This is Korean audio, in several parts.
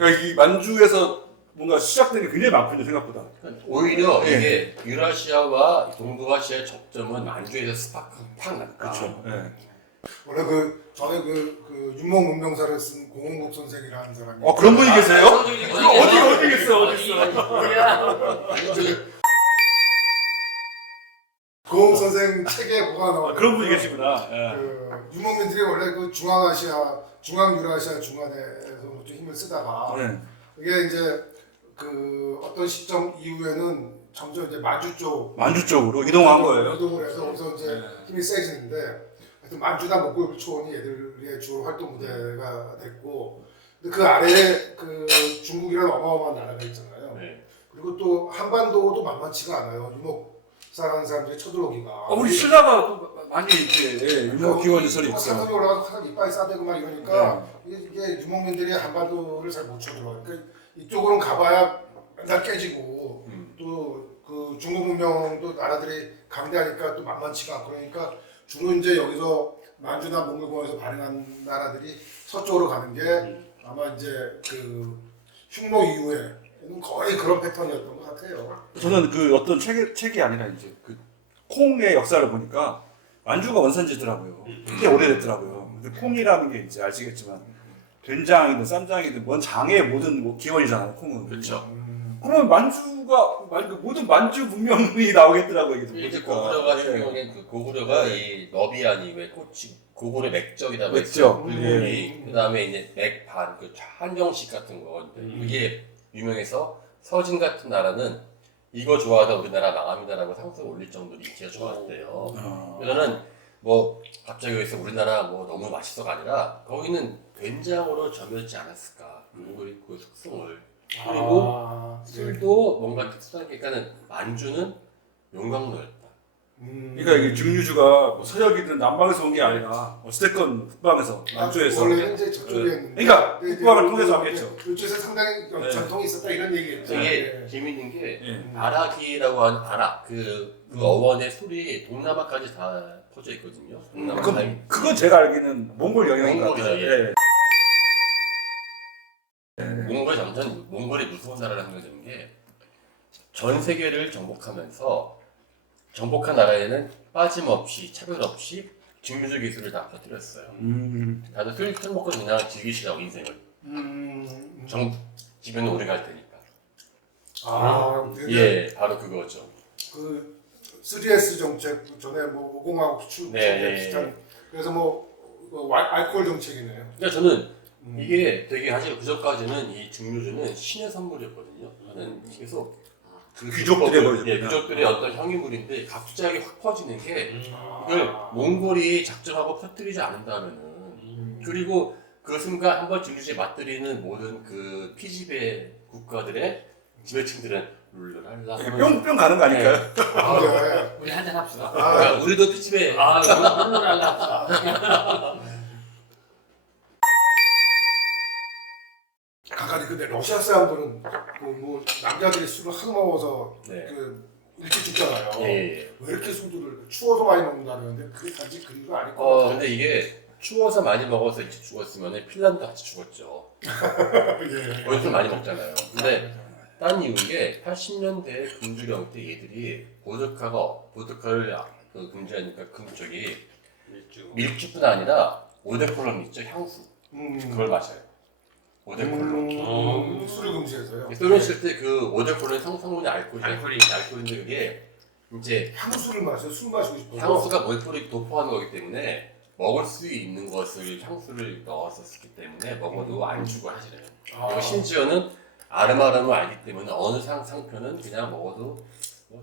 그러니까 이 만주에서 뭔가 시작된 게 굉장히 많군요, 생각보다. 오히려 이게 유라시아와 동북아시아의 접점은 만주에서 스파크가 팍 났다. 그렇죠. 예. 원래 전에 윤목 문명사를 쓴 공홍국 선생이라는 사람이 그런 분이 계세요? 어디 계세요? 어디 있어? 공홍 선생 책에 뭐가 나와? 그런 분이 계시구나. 예. 유목민들이 원래 중앙아시아, 중앙유라시아 중간에서부터 힘을 쓰다가 네. 이게 이제 어떤 시점 이후에는 점점 이제 만주 쪽으로 이동한 거예요. 이동을 해서 거기서 이제 힘이 세지는데 하여튼 만주나 목골 초원이 얘들의 주로 활동 무대가 됐고 근데 그 아래에 중국이라는 어마어마한 나라가 있잖아요. 네. 그리고 또 한반도도 만만치가 않아요. 유목사라는 사람들이 쳐들어오기가. 우리 신라가 많이 이렇게 유목 기원 설이 있어. 사선이 올라가서 하나 이빨이 싸대고 막 이러니까 이게 유목민들이 한반도를 잘 못 쳐들어. 그러니까 이쪽으로는 가봐야 맨날 깨지고 또 중국 문명도 나라들이 강대하니까 또 만만치가 않고 그러니까 주로 이제 여기서 만주나 몽골공에서 발행한 나라들이 서쪽으로 가는 게 아마 이제 흉노 이후에는 거의 그런 패턴이었던 것 같아요. 저는 어떤 책이 아니라 이제 콩의 역사를 보니까 만주가 원산지더라고요. 꽤 오래됐더라고요. 근데 콩이라는 게 이제 아시겠지만 된장이든 쌈장이든 뭔 장의 모든 기원이잖아요. 콩은. 그렇죠. 그러면 모든 만주 문명이 나오겠더라고요. 이제 고구려가 같은 경우에는 고구려가 이 너비안이 왜 꽃이 고구려 맥적이라고 맥적. 그 다음에 이제 맥반 한정식 같은 거 이게 유명해서 서진 같은 나라는 이거 좋아하다 우리나라 망합니다라고 상승 올릴 정도로 인기가 좋았대요. 그래서는 뭐 갑자기 여기서 우리나라 뭐 너무 맛있어가 아니라 거기는 된장으로 점였지 않았을까 그 숙성을 그리고 술도 뭔가 특수한 게 그러니까는 만주는 용광로였다. 그러니까 이게 증류주가 뭐 서역이든 남방에서 온 게 아니라 어찌됐건 북방에서 만주에서 원래는 이제 저쪽에 그러니까 북방을 통해서 왔겠죠. 이쪽에서 상당히 전통이 있었다 이런 얘기겠죠. 되게 재밌는 게 아라기라고 하는 아라 그 어원의 술이 동남아까지 다 퍼져 있거든요. 동남아 사이. 그건 제가 알기는 몽골 영향인 것 몽골이죠, 같아요. 예. 몽골이 무서운 나라라는 게 되는 게 전 세계를 정복하면서 정복한 나라에는 빠짐없이 차별 없이 증류주 기술을 다 퍼뜨렸어요. 다들 술 먹고 그냥 즐기시라고 인생을. 집에는 오래 갈 테니까. 예, 바로 그거죠. 3S 정책 전에 뭐 5공화국 수출 비슷한 그래서 알코올 정책이네요. 그러니까 저는 이게 되게 사실 그전까지는 이 증류주는 신의 선물이었거든요. 저는 계속 귀족들의 어떤 향유물인데 갑자기 확 퍼지는 게 이걸 몽골이 작정하고 퍼뜨리지 않는다면은 그리고 그 순간 한번 증류주에 맛들이는 모든 그 피지배 국가들의 지배층들은 룰루랄라 뿅뿅 가는 거 아닐까요? 우리 한잔 합시다. 그러니까 우리도 피지배 룰루랄라 합시다. 각각이 근데 러시아 사람들은 남자들이 술을 하도 먹어서 일찍 죽잖아요. 예. 왜 이렇게 술들을 추워서 많이 먹는다는데 그게 단지 그 이유가 아닐 것 같아요. 근데 이게 추워서 많이 먹어서 일찍 죽었으면 핀란드 같이 죽었죠. 거기 술 많이 먹잖아요. 근데 딴 이유인 게 80년대 금주령 때 얘들이 보드카를 금지하니까 밀주뿐 아니라 오데콜론 있죠, 향수. 그걸 마셔요. 오데콜론. 술을 금지해서요. 소련 있을 때 그 오데콜론 성분이 알코올인데 그게 이제 향수를 마셔 술 마시고 싶어서. 향수가 몰프를 도포하는 거기 때문에 먹을 수 있는 것을 향수를 넣었었기 때문에 먹어도 안 죽어 하시래요. 그리고 심지어는 아름아름을 알기 때문에 어느 상표는 그냥 먹어도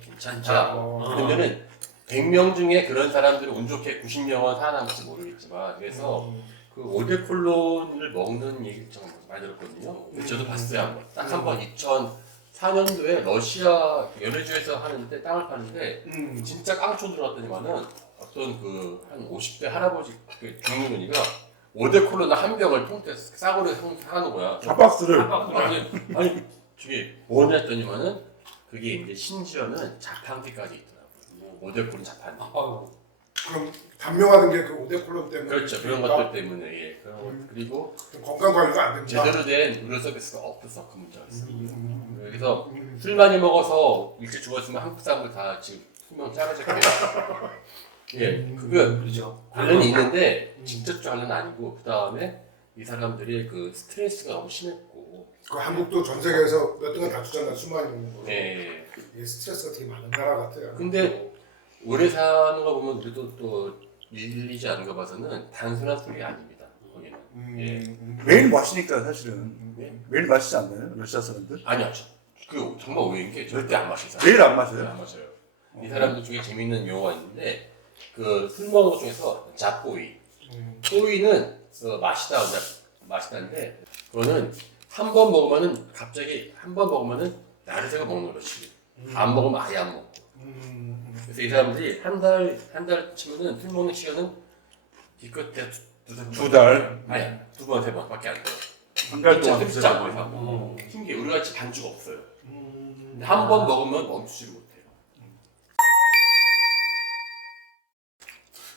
괜찮죠. 그러면은 100명 중에 그런 사람들은 운 좋게 90명은 살아남을지 모르겠지만 그래서 그 오데콜론을 먹는 얘기 좀 많이 들었거든요. 저도 봤어요 한번. 딱 한 번 2004년도에 러시아 연해주에서 하는데 땅을 파는데 진짜 깡총 들어갔더니만은 어떤 한 50대 할아버지 중년이가 오데콜론 한 병을 통째 싸구려 사는 거야. 한 박스를. 아니 저게 뭐냐 했더니만은 그게 이제 심지어는 자판기까지 있더라고요. 오데콜론 자판기. 그럼 단명하는 게 그 오데콜론 때문에. 그렇죠. 그런 것들 때문에 예. 그런 것. 그리고 건강 관리가 안 됩니다. 제대로 된 의료 서비스가 없어서 그 문제가 있어요. 그래서 술 많이 먹어서 일찍 죽었으면 한국 사람들 다 지금 수명 짧아졌겠네요. 예, 그렇죠. 관련이 있는데 직접적 관련은 아니고 그 다음에 이 사람들이 그 스트레스가 너무 심했고. 그 한국도 전 세계에서 몇 등을 다투잖아요. 술 많이 먹는 거. 예. 이게 스트레스가 되게 많은 나라 같아요. 근데 오래 사는 거 보면 우리도 또 밀리지 않은 거 봐서는 단순한 술이 아닙니다. 거기는. 예. 매일 마시니까 사실은 네? 매일 마시지 않나요? 러시아 사람들? 아니요. 그 정말 오해인 게 절대 안 마시는 사람. 매일 안 네, 마셔요? 안 마셔요. 이 사람들 중에 재밌는 용어가 있는데 그 술 먹는 것 중에서 잡보이. 보이는 마시다인데 그거는 한 번 먹으면은 갑자기 한 번 먹으면은 나를 새고 먹는 거지. 안 먹으면 아예 안 먹고. 그래서 이 사람들이 한 달 치면은 술 먹는 시간은 기껏해 두 달. 아니 두 번 세 번밖에 안 돼요. 한 달 동안 진짜 드세요. 안 먹어요. 신기해. 우리 같이 반주가 없어요. 근데 한 번 먹으면 멈추지 못해요.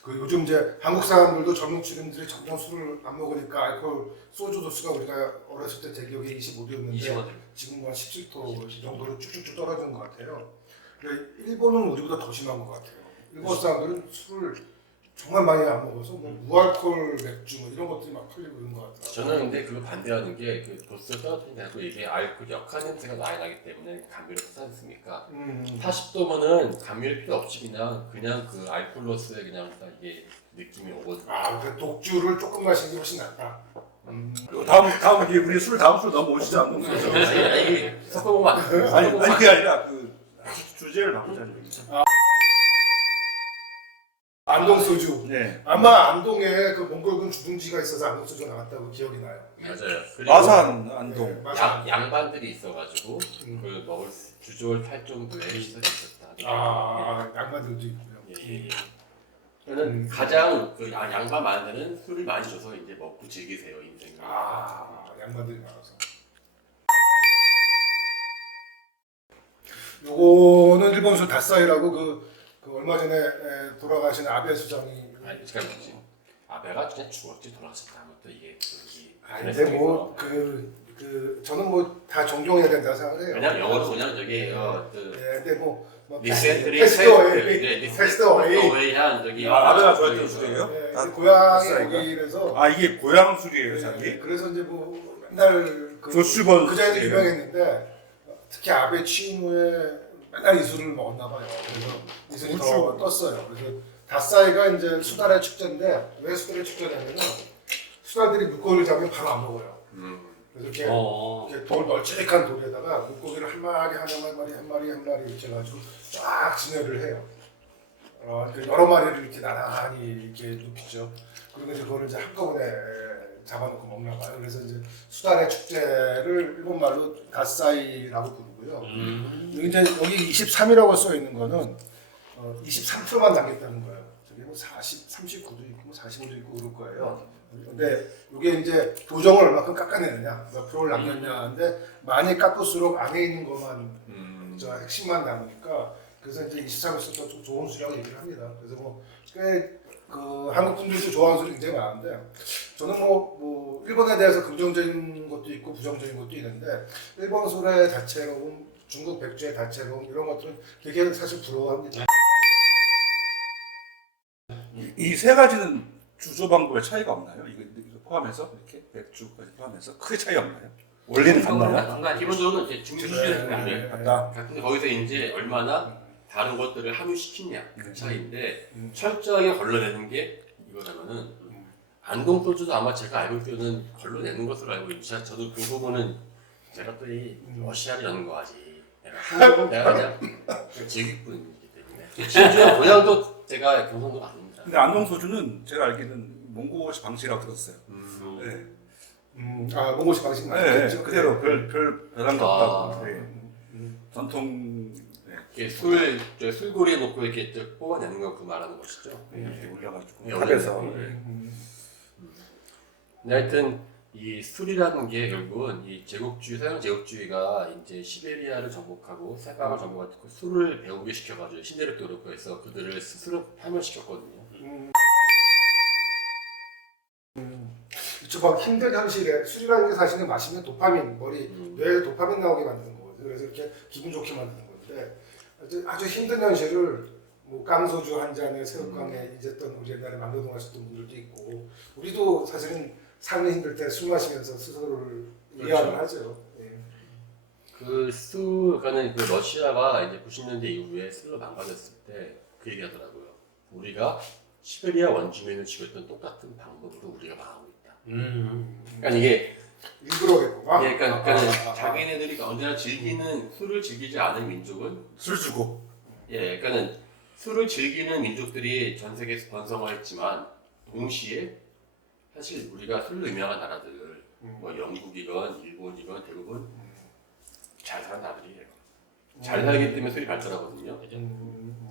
그 요즘 이제 한국 사람들도 젊은 친구들이 점점 술을 안 먹으니까 알코올 소주 도수가 우리가 어렸을 때 대기록이 25도였는데 25도. 지금 한 17도 정도로 쭉쭉쭉 떨어지는 것 같아요. 근데 일본은 우리보다 더 심한 것 같아요. 일본 사람들은 술을 정말 많이 안 먹어서 뭐 무알콜 맥주 뭐 이런 것들이 막 팔리고 있는 것 같아요. 저는 근데 그거 반대하는 게 그 도수가 떨어진다고 이게 알코올 역한 냄새가 많이 나기 때문에 감미를 하지 않습니까? 40도면은 감미를 필요 없이 그냥 그 알코올로스의 그냥 이게 느낌이 오거든요. 아, 그 독주를 조금 마시는 게 훨씬 낫다. 다음 이제 우리 술 다음 술 넘어오시지 않는 거죠? 아니 섞어보면 안 돼요. 아니 그게 아니라 그 주제를 바꾸자는 얘기죠. 안동 소주. 네. 아마 안동에 그 몽골군 주둔지가 있어서 안동 소주가 나왔다고 기억이 나요. 맞아요. 그리고 마산 안동. 맞아. 양반들이 있어가지고 그 먹을 주조를 탈 정도의 시설이 있었다. 아, 양반들도 있고요. 예. 저는 가장 그 양반 많은 데는 술을 많이 줘서 이제 먹고 즐기세요 인생을. 아, 양반들이 많아서. 요거는 일본 술 다싸이라고 그 얼마 전에 돌아가신 아베 수장이. 아니 그러니까 뭐지? 아베가 그냥 죽었지 돌아가셨다면 또 이게 근데 뭐 저는 뭐 다 존경해야 된다 생각을 해요. 그냥 영어로 그냥 저기 예, 근데 뭐 리센트리 페스트웨이한 저기 아베가 좋아했던 술이에요? 고향이 다싸이가? 거기라서. 아 이게 고향 술이에요, 자기? 그래서 이제 뭐 맨날 조슈번 그 자리도 유명했는데 특히 아베 취임 후에 맨날 이 술을 먹었나 봐요. 그래서 이 술이 더 떴어요. 그래서 다싸이가 이제 수달의 축제인데 왜 수달의 축제냐면은 수달들이 물고기를 잡으면 바로 안 먹어요. 그래서 이렇게 돌 널찍한 돌에다가 물고기를 한 마리 이렇게 해가지고 쫙 진열을 해요. 여러 마리를 이렇게 나란히 이렇게 눕히죠. 그리고 이제 그거를 이제 한꺼번에 잡아놓고 먹나 봐요. 그래서 이제 수달의 축제를 일본 말로 다싸이라고 부르고요. 이제 여기 23이라고 써 있는 거는 23%만 남겼다는 거예요. 저기 뭐 39도 있고 뭐 45도 있고 그럴 거예요. 근데 이게 이제 도정을 얼마큼 깎아내느냐, 몇 프로를 남겼냐인데 많이 깎을수록 안에 있는 것만 저 핵심만 남으니까 그래서 이제 23%가 좀 좋은 술이라고 얘기를 합니다. 그래서 뭐 꽤 그 한국 분들도 좋아하는 술이 굉장히 많은데 저는 뭐 일본에 대해서 긍정적인 것도 있고 부정적인 것도 있는데 일본 술의 다채로움, 중국 백주의 다채로움 이런 것들은 되게 사실 부러워합니다. 이 세 가지는 주조 방법에 차이가 없나요? 이거 포함해서 이렇게 맥주까지 포함해서 크게 차이 없나요? 원리는 같나요? 기본적으로 이제 중주주의는 네. 같다. 근데 거기서 이제 얼마나 다른 것들을 함유시키냐 그 차이인데 철저하게 걸러내는 게 이거라면은 안동 소주도 아마 제가 알고 있기로는 걸러내는 것으로 알고 있죠. 저도 그 부분은 제가 또 이 러시아를 연구하지 한국은 내가 그냥 즐길 뿐이기 때문에 심지어 고향도 제가 경상도가 아닙니다. 근데 안동 소주는 제가 알기는 몽고시 방식이라고 들었어요. 네. 몽고시 방식 네, 맞겠죠? 그대로 별 변한 거 없다고. 아. 네. 전통 이렇게 술고리에 놓고 이렇게 쭉 뽑아내는 거 그 말하는 것이죠. 이렇게 올려가지고 네, 탑에서. 올려내는 근데 하여튼 이 술이라는 게 결국은 이 서양 제국주의가 이제 시베리아를 정복하고 서방을 정복하고 술을 배우게 시켜가지고 신대륙도 그렇고 해서 그들을 스스로 파멸시켰거든요. 막 힘든 현실에 술이라는 게 사실은 마시면 도파민, 뇌에 도파민 나오게 만드는 거거든요. 그래서 이렇게 기분 좋게 만드는 건데 아주 힘든 현실을 뭐 깡소주 한 잔에 새우깡에 잊었던 우리 옛날에 만노동 하셨던 분들도 있고 우리도 사실은 삶이 힘들 때 술 마시면서 스스로를 이해를 하죠. 예. 그러니까는 그 러시아가 이제 90년대 이후에 술로 망가졌을 때 그 얘기하더라고요. 우리가 시베리아 원주민을 죽였던 똑같은 방법으로 우리가 망하고 있다. 그러니까 이게 일부러겠구나. 예, 그러니까는 자기네들이 언제나 술을 즐기지 않은 민족은 술 주고. 예, 그러니까는 술을 즐기는 민족들이 전 세계에서 번성하였지만 동시에 사실 우리가 술로 유명한 나라들 뭐 영국이건 일본이건 대부분 잘 사는 나라들이에요. 잘 살기 때문에 술이 발전하거든요.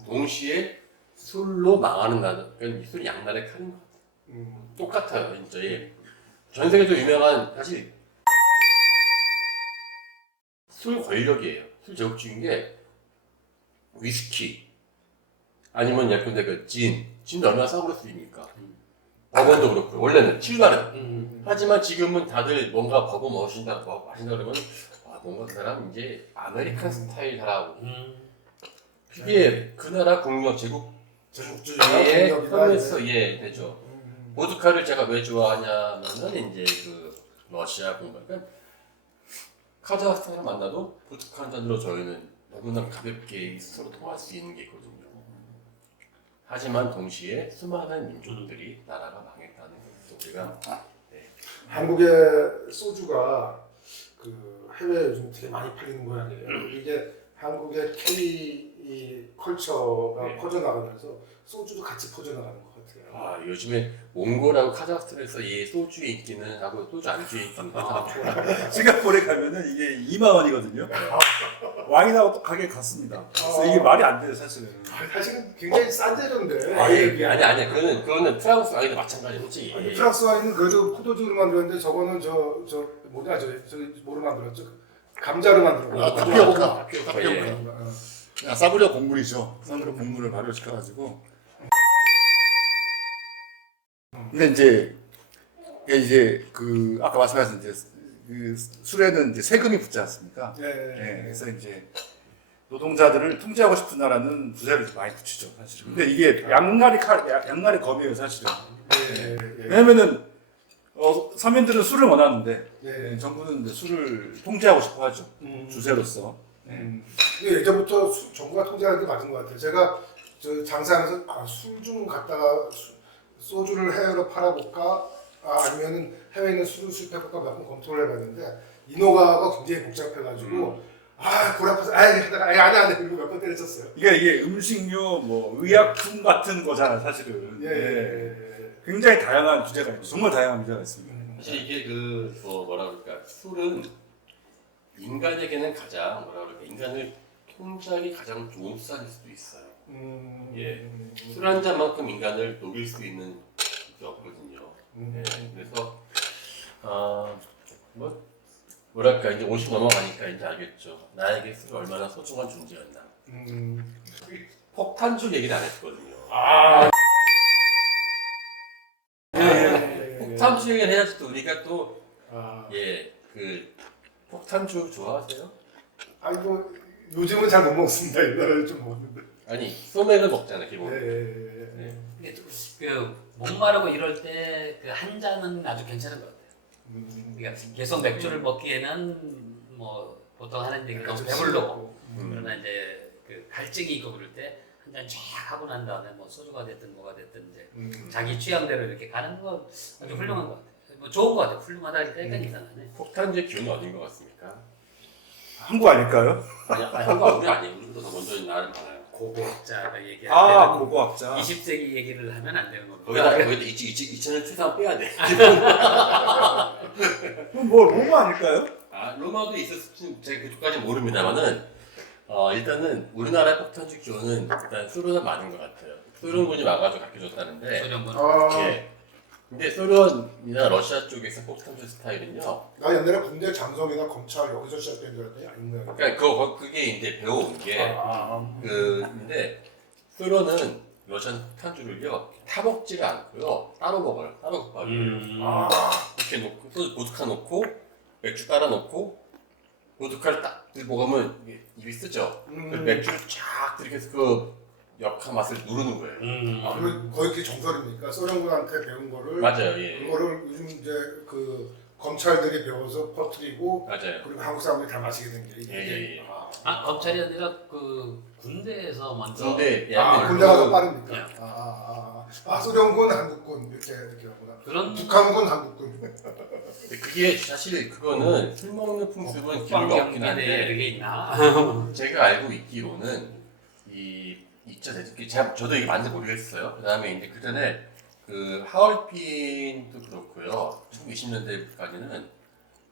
동시에 술로 망하는 나라, 그러니까 술이 양날의 칼인 것 같아요. 똑같아요, 진짜. 예. 전 세계적으로 유명한 사실 술 권력이에요. 술 제국주의인 게 위스키 아니면 예컨대 그 진도 얼마나 싸구려 술입니까? 버번도 그렇고 원래는 칠바른. 하지만 지금은 다들 뭔가 버번 마신다 그러면 뭔가 그 사람 이제 아메리칸 스타일 사람. 그게 그 나라 국력 제국주의의 편에서 되죠. 보드카를 제가 왜 좋아하냐면은 이제 그 러시아 공간, 그러니까 카자흐스탄을 만나도 보드카 한 잔으로 저희는 너무나 가볍게 서로 통할 수 있는 게 있거든요. 하지만 동시에 수많은 민족들이 나라가 망했다는 것도 우리가 한국의 소주가 그 해외에 요즘 되게 많이 팔리는 모양이에요. 이게 한국의 K 컬처가 퍼져나가면서 소주도 같이 퍼져나가는 것 같아요. 요즘에 몽골하고 카자흐스탄에서 이 소주의 인기는 하고 소주 안주의 인기는 싱가포르에 가면은 이게 2만 원이거든요. 와인하고 또 가게 같습니다. 그래서 이게 말이 안 돼요, 사실은. 사실은 굉장히 싼 데던데. 아니 그거는 프랑스 와인도 마찬가지지. 프랑스 와인은 그래도 포도주로 만들었는데 저거는 저 뭐로 만들었죠? 감자로 만들었고. 타피오카. 사브리아 곡물이죠. 사브리아 곡물을 발효시켜가지고. 근데 이제 그 아까 말씀하신 이제 그 술에는 이제 세금이 붙지 않습니까? 그래서 이제 노동자들을 통제하고 싶은 나라는 부세를 많이 붙이죠, 사실은. 근데 이게 양날의 검이에요, 사실은. 왜냐면은 서민들은 술을 원하는데 정부는 이제 술을 통제하고 싶어 하죠, 주세로서. 예전부터 정부가 통제하는 게 맞은 것 같아요. 제가 장사하면서 술 좀 갖다가 소주를 해외로 팔아볼까? 아니면은 해외에 있는 술을 수입해볼까 몇 번 검토를 해봤는데 인허가가 굉장히 복잡해가지고 골 아파서 하다가 안 해 그리고 몇 번 때렸었어요. 이게 음식료, 뭐 의약품 같은 거잖아요, 사실은. 굉장히 다양한 규제가 있죠. 정말 다양한 규제가 있습니다. 사실 이게 뭐라 그럴까, 술은 인간에게는 가장 인간을 통제하기 가장 좋은 수단일 수도 있어요. 술 한 잔만큼 인간을 녹일 수 있는 게 없거든요. 그래서 뭐랄까 이제 50 넘어가니까 이제 알겠죠. 나에게 술이 얼마나 소중한 존재였나. 폭탄주 얘기를 안 했거든요. 폭탄주 얘기를 해야지 또 우리가 또 그 폭탄주 좋아하세요? 아이고 요즘은 잘 못 먹습니다. 옛날에는 좀 먹는데. 아니 소맥을 먹잖아요 기본. 근데 그 목마르고 이럴 때 그 한 잔은 아주 괜찮은 것 같아요. 그러니까 계속 맥주를 먹기에는 뭐 보통 하는데 너무 배불르고 그러나 이제 그 갈증이 있고 그럴 때 한 잔 쫙 하고 난 다음에 뭐 소주가 됐든 뭐가 됐든 이제 자기 취향대로 이렇게 가는 건 아주 훌륭한 것 같아요. 뭐 좋은 것 같아요. 훌륭하다 하니까 약간 이상하네. 폭탄주의 기운은 어딘 것 같습니까? 한국 아닐까요? 아니 한국 우리 아니에요. 우리보다 더 먼저 나를 많아요. 고고학자가 얘기하는 고고학자. 20세기 얘기를 하면 안 되는 겁니다. 거기다 2000년 최소한 빼야 돼. 그럼 뭐 로마 아닐까요? 로마도 있었을지 제가 그쪽까지 모릅니다만은 일단은 우리나라의 폭탄주 기원은 일단 소련은 많은 것 같아요. 소련군이 와가지고 가르쳐줬다는데. 소련군. 근데 소련이나 러시아 쪽에서 폭탄주 스타일은요. 나 옛날에 군대 장성이나 검찰 여기서 시작된 줄 알았더니 아닌가요? 그러니까 그게 이제 배워온 게 근데 소련은 러시아는 폭탄주를요 타먹지가 않고요 따로 먹어요. 따로 급하게 이렇게 놓고 또 보드카 놓고 맥주 따라 놓고 보드카를 딱 들고 가면 이게 입이 쓰죠. 그 맥주를 쫙 들이켜서 그 역한 맛을 누르는 거예요. 아, 그리고 거의 그게 정설입니까? 소련군한테 배운 거를 맞아요. 예. 그거를 요즘 이제 그 검찰들이 배워서 퍼뜨리고 맞아요. 그리고 한국 사람들이 다 마시게 된 게 이게. 예. 아 검찰이 아니라 그 군대에서 먼저. 근데 군대가 더 빠릅니까? 네. 소련군, 한국군 이렇게 하구나. 그런 북한군, 한국군. 그게 사실 그거는 술 먹는 풍습은 기류가 없긴 국방경비대 한데 이게 있나? 제가 알고 있기로는 이 2차 대전 저도 이게 맞는지 모르겠어요. 그다음에 이제 그 전에 그 하얼빈도 그렇고요. 1920년대까지는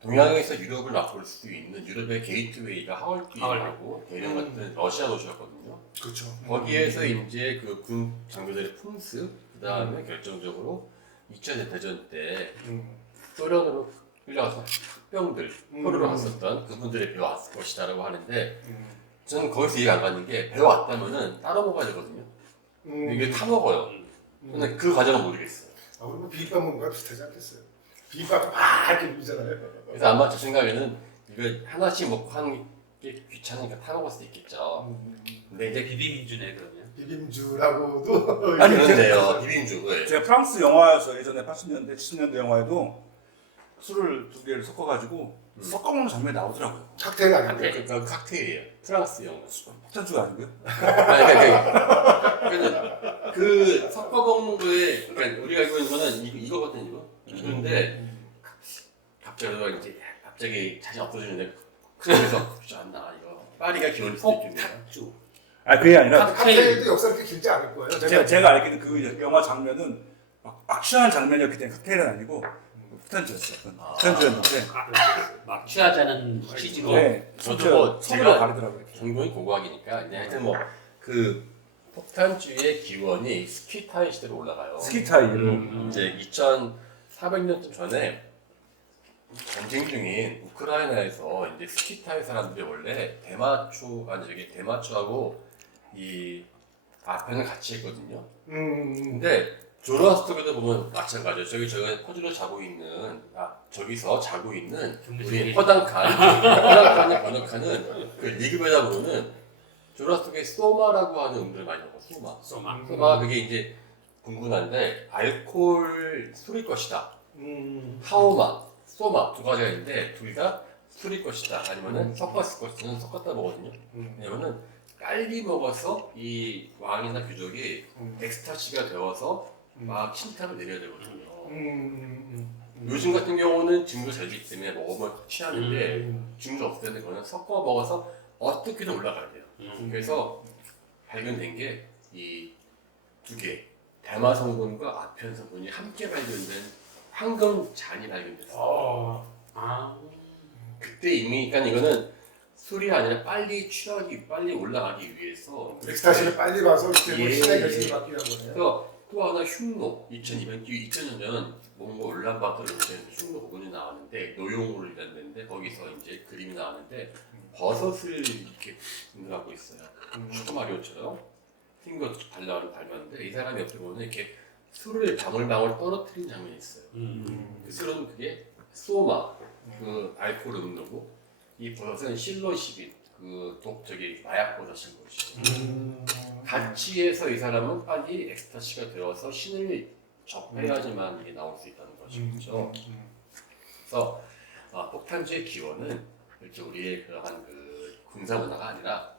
동양에서 유럽을 맛볼 수 있는 유럽의 게이트웨이가 하얼빈하고 대령 같은 러시아 도시였거든요. 그렇죠. 거기에서 이제 그 군 장교들의 풍습, 그 다음에 결정적으로 2차 대전 때 소련으로 끌려가서 흑병들, 포로로 갔었던 그분들이 배워왔을 것이다라고 하는데 저는 거기서 이해가 안 가는 게 배워왔다면은 따로 먹어야 되거든요. 근데 이게 타 먹어요. 근데 그 과정은 모르겠어요. 그리고 비빔밥 먹는 거랑 비슷하지 않겠어요? 비빔밥 막 이렇게 물잖아요. 그래서 아마 제 생각에는 이거 하나씩 먹고 하는 게 귀찮으니까 타 먹을 수도 있겠죠. 근데 이제 비빔주네 그러면. 비빔주라고도 아니, 그런데요, 비빔주. 네. 제가 프랑스 영화에서 예전에 80년대, 70년대 영화에도 술을 두 개를 섞어가지고 섞어 먹는 장면이 나오더라고요. 칵테일 아닌가요? 그 칵테일이에요. 프랑스 영화. 폭탄주가 아니고요. 아니, 그러니까 그 섞어 먹는 거에, 그러니까 우리가 알고 있는 거는 이거거든 이거. 그런데 갑자기 자신 없어지는데 그래서 그러지 않나 이거. 파리가 기원일 수도 있겠네요. 폭탄주. 아 그게 아니라 칵테일도 역사가 그렇게 길지 않을 거예요. 제가 알기는 그 영화 장면은 막 취하는 장면이었기 때문에 칵테일은 아니고 폭탄주였어요. 폭탄주였는데 막 취하자는 취지로. 네, 저도 뭐 손으로 제가 가리더라고요. 전공이 고고학이니까 이제 하여튼 뭐 그 폭탄주의 기원이 스키타이 시대로 올라가요. 스키타이로 이제 2,400년쯤 전에 전쟁 중인 우크라이나에서 이제 스키타이 사람들이 원래 대마초하고 이 아편을 같이 했거든요. 근데 조로아스터교도 보면 마찬가지예요. 저기 포즈로 자고 있는 저기서 자고 있는 우리 허당칸이 번역하는 그 리그베다 보면은 조로아스터교의 소마라고 하는 음들 많이 먹어. 소마 그게 이제 궁금한데 알코올 술일 것이다. 타오마, 소마 두 가지가 있는데 둘 다 술일 것이다. 아니면은 섞었을 것이다. 섞었다 먹거든요. 왜냐면은 빨리 먹어서 이 왕이나 귀족이 엑스타시가 되어서 막 침탕을 내려야 되거든요. 요즘 같은 경우는 증거 제주기 때문에 먹으면 취하는데 증거 없을 때는 그거는 섞어 먹어서 어떻게든 올라가야 돼요. 그래서 발견된 게 이 두 개, 대마 성분과 아편 성분이 함께 발견된 황금 잔이 발견됐어요. 그때 이미 그러니까 이거는 술이 아니라 빨리 취하기, 빨리 올라가기 위해서 엑스타시를 빨리 봐서 이렇게 예. 신의 결실을 받기 위한 거네요. 그래서 또 하나 흉노 2000년 몽골 울란바토르 흉노 부분이 나왔는데 노용으로 일했는데 거기서 이제 그림이 나왔는데 버섯을 이렇게 갖고 있어요. 슈퍼마리오처럼 핑거 닮았는데 이 사람이 옆에 보면 이렇게 술을 방울방울 떨어뜨리는 장면이 있어요. 그 술은 그게 소마 그 알코올 음료고 이 버섯은 실로시빈 그 마약 버섯인 것이죠. 같이 해서 이 사람은 빨리 엑스타시가 되어서 신을 접해야지만 이게 나올 수 있다는 것이죠. 그래서 폭탄주의 기원은 이렇게 우리의 그러한 그 군사 문화가 아니라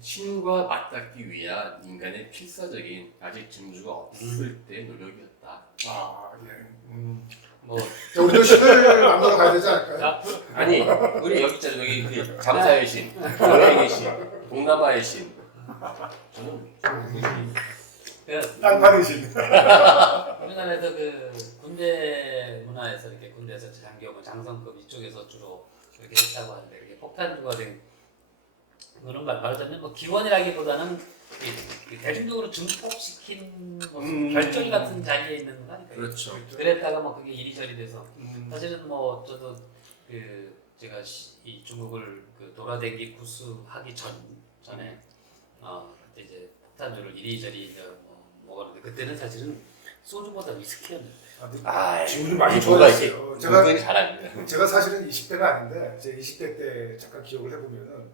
신과 맞닿기 위한 인간의 필사적인 아직 증거가 없을 때 노력이었다. 뭐 자, 우리도 신을 만나러 가야 되지 않을까요? 아니 우리 여기 있잖아요. 여기 그 잠사의 신, 여행의 신, 동남아의 신. 저는 땅파는 신. 우리나라에서 그 군대 문화에서 이렇게 군대에서 장교부, 장성급 이쪽에서 주로 그렇게 했다고 하는데 이게 폭탄주가 된 그런 말하자면 뭐 기원이라기보다는 이 대중적으로 증폭시킨 뭐 결절 같은 자리에 있는 거 아닐까요? 그렇죠. 그랬다가 뭐 그게 이리저리 돼서 사실은 뭐 저도 그 제가 이 중국을 그 돌아다기 구수하기 전에 그때 이제 폭탄주를 이리저리 이제 먹었는데 그때는 사실은 소주보다 위스키였는데. 지금은 많이 뭔가 이렇게 좋아졌어요. 굉장히 잘합니다. 제가 사실은 20대가 아닌데 제 20대 때 잠깐 기억을 해보면은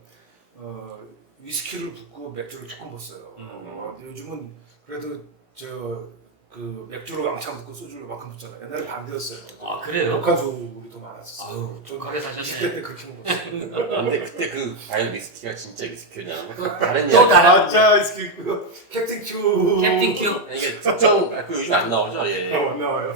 위스키를 붓고 맥주를 조금 붓어요. 요즘은 그래도 그 맥주를 왕창 붓고 소주를 만큼 붓잖아요. 옛날에 반대였어요. 아 그래요? 독한 소울이 더 많았었어요. 아유, 저 독하게 사셨네. 20대 때 그렇게 먹었어요. 근데 그때 그 과연 위스키가 진짜 위스키였냐는 건 다른 또 이야기. 다른 진짜 위스키 있고요. 캡틴 큐. 캡틴 큐. 이게 특정 그 요즘 안 나오죠. 예. 안 나와요.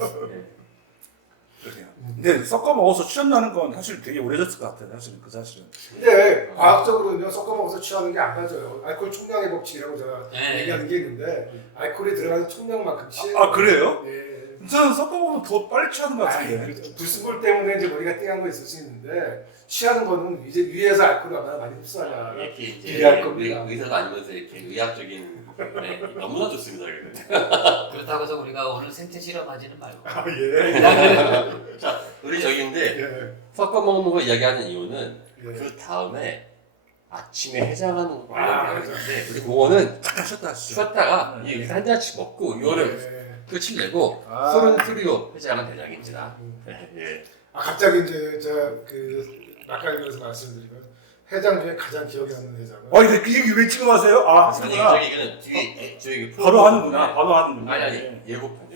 그래요. 근데 섞어 먹어서 취한다는 건 사실 되게 오래됐을 것 같아요. 사실은 그 사실은. 근데 과학적으로는요 섞어 먹어서 취하는 게 안 맞아요. 알코올 총량의 법칙이라고 제가 네. 얘기하는 게 있는데 알코올에 들어가는 총량만큼 취해요. 아 그래요? 예. 저는 섞어 먹으면 더 빨리 취하는 것 같은데. 불순물 때문에 이제 머리가 띵한 거 있을 수 있는데 취하는 거는 이제 위에서 알코올을 얼마나 많이 흡수하냐. 이렇게 이제 기대할 겁니다. 의사가 아니면서 이렇게 의학적인 네, 너무나 좋습니다. 그렇다고 해서 우리가 오늘 생체 실험하지는 말고. 아 예. 자, 우리 저기인데 예. 섞어 먹는 거 이야기하는 이유는 예. 그 다음에 아침에 해장하는 거 아, 관련되는데 우리 그거는 잠깐 쉬었다 하시죠. 쉬었다가 이 한 잔씩 먹고 이거를 예. 끝을 내고 아. 술은 술이요 해장은 대장입니다. 예. 아 갑자기 이제 제가 그 막걸리에서 말씀드리면 해장 중에 가장 기억에 남는 해장은 근데 그 얘기 왜 지금 하세요? 아 아니 하시구나. 저기는 뒤에 바로 하는구나. 바로 하는구나. 아니 예고편.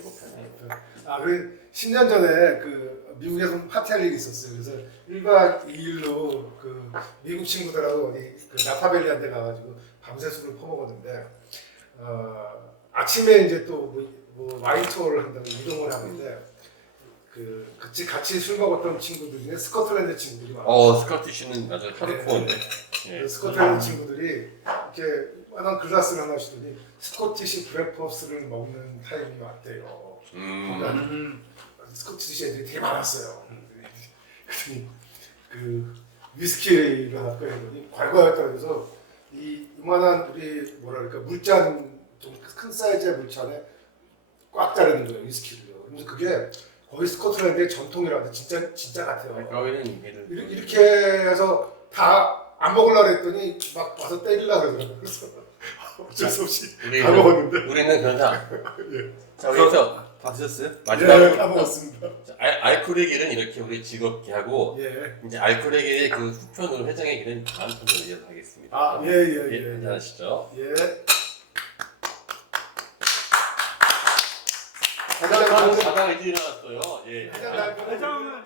그 10년 전에 그 미국에서 파티할 일이 있었어요. 그래서 1박 2일로 그 미국 친구들하고 어디 그 나파밸리 한데 가가지고 밤새 술을 퍼먹었는데 아침에 이제 또 뭐 와인 투어를 한다고 이동을 하는데 같이 술 먹었던 친구들 중에 스코틀랜드 친구들이 많아요. 스코티시는 아주 하드코어인데. 그 스코틀랜드 친구들이 이렇게 만한 글라스를 하나 주더니 스코티시 브레퍼스를 먹는 타임이 왔대요. 스코티시 애들이 되게 많았어요. 그랬더니 그 위스키를 하나 끓였더니 괄괄 떨어져서 이만한 우리 뭐랄까 물잔 좀 큰 사이즈의 물잔에 꽉 자르는 거예요 위스키를요. 그래서 그게 거의 스코틀랜드의 전통이라고 진짜 같아요. 거기는 이게는 이렇게 해서 다 안 먹으려고 했더니 막 와서 때리려고 그러더라고요. 그래서 어쩔 수 없이 다 먹었는데. 우리는 그러자. 예. 자 여기서 다 드셨어요? 예, 마지막으로 다 먹었습니다. 알코올의 길은 이렇게 우리 즐겁게 하고 예. 이제 알코올의 길의 그 후편으로 회장의 길은 다음 편으로 이어가겠습니다. 아, 예. 괜찮으시죠? 예. 자다가 일찍 일어났어요. 예. 해장 회장은